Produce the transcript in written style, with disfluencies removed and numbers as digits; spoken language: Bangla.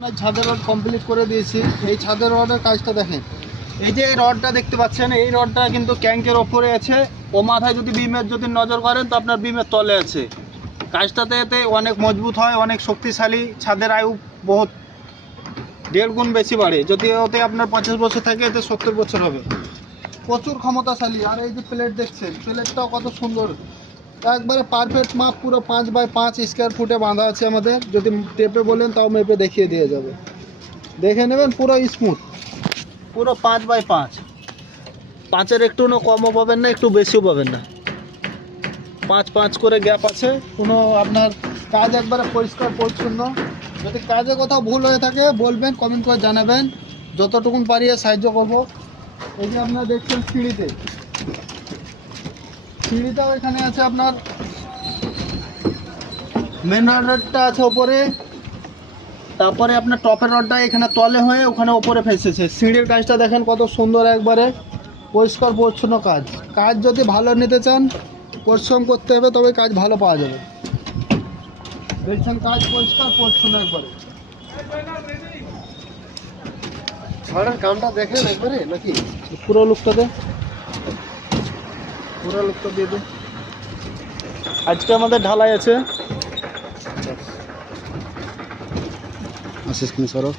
ছাদের রড কমপ্লিট করে দিয়েছি। এই ছাদের রডের কাজটা দেখেন, এই যে রডটা দেখতে পাচ্ছেন, এই রডটা কিন্তু ক্যাঙ্কের ওপরে আছে। ও মাথায় যদি বিমের যদি নজর করেন তো আপনার বিমের তলে আছে। কাজটাতে এতে অনেক মজবুত হয়, অনেক শক্তিশালী, ছাদের আয়ু বহুত 1.5 গুণ বেশি বাড়ে। যদি ওতে আপনার 50 বছর থাকে এতে 70 বছর হবে। প্রচুর ক্ষমতাশালী। আর এই যে প্লেট দেখছেন, প্লেটটাও কত সুন্দর, একবারে পারফেক্ট মাপ, পুরো 5x5 স্কোয়ার ফুটে বাঁধা আছে আমাদের। যদি টেপে বলেন তাও মেপে দেখিয়ে দিয়ে যাবে, দেখে নেবেন। পুরো স্মুথ, পুরো 5x5, 5-এর একটু কমও পাবেন না, একটু বেশিও পাবেন না। 5-5 করে গ্যাপ আছে। কোনো আপনার কাজ একবারে পরিষ্কার পরিচ্ছন্ন। যদি কাজে কোথাও ভুল হয়ে থাকে বলবেন, কমেন্ট করে জানাবেন, যতটুকুন পারি সাহায্য করব। এই যে আপনারা দেখছেন সিঁড়িটাও এখানে আছে আপনার, মেন রডটা আছে ওপরে, তারপরে আপনার টপের রডটা এখানে তলে হয়ে ওখানে ওপরে ফেসেছে। সিঁড়ির কাজটা দেখেন কত সুন্দর, একবারে পরিষ্কার পরিচ্ছন্ন কাজ। কাজ যদি ভালো নিতে চান পরিশ্রম করতে হবে, তবে কাজ ভালো পাওয়া যাবে। দেখছেন কাজ পরিষ্কার পরিচ্ছন্ন একবারে। ছাড়ের কামটা দেখেন একবারে নাকি, পুরো লুকটা দিয়ে দে। আজকে আমাদের ঢালাই আছে। আশিস কিনে সরো।